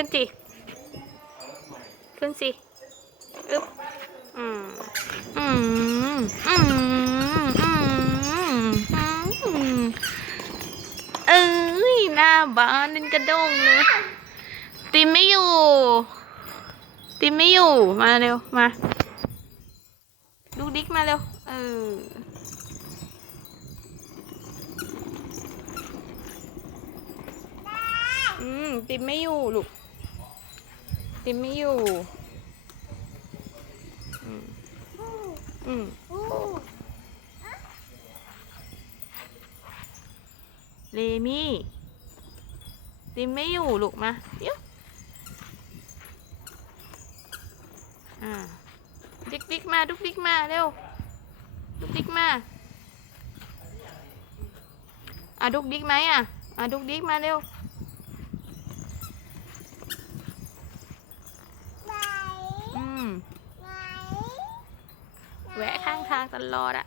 ขึ้นสิ ขึ้นสิอึ๊บอืม อืม อืม อืม อืม เอ้ย หน้าบ้านเป็นกระด้งเลย ติมไม่อยู่ ติมไม่อยู่ มาเร็ว มาดูกดิ๊กมาเร็ว เอออืม ติมไม่อยู่ลูก ติมไม่อยู่ อืมอืมเลมี่ ติมไม่อยู่ลูกมาเดี๋ยวอ่าดิกดิกมาดุกดิกมาเร็วดุกดิกมาอะดุกดิกไหมอะอะดุกดิกมาเร็ว อืม แวะข้างทางตลอดอะ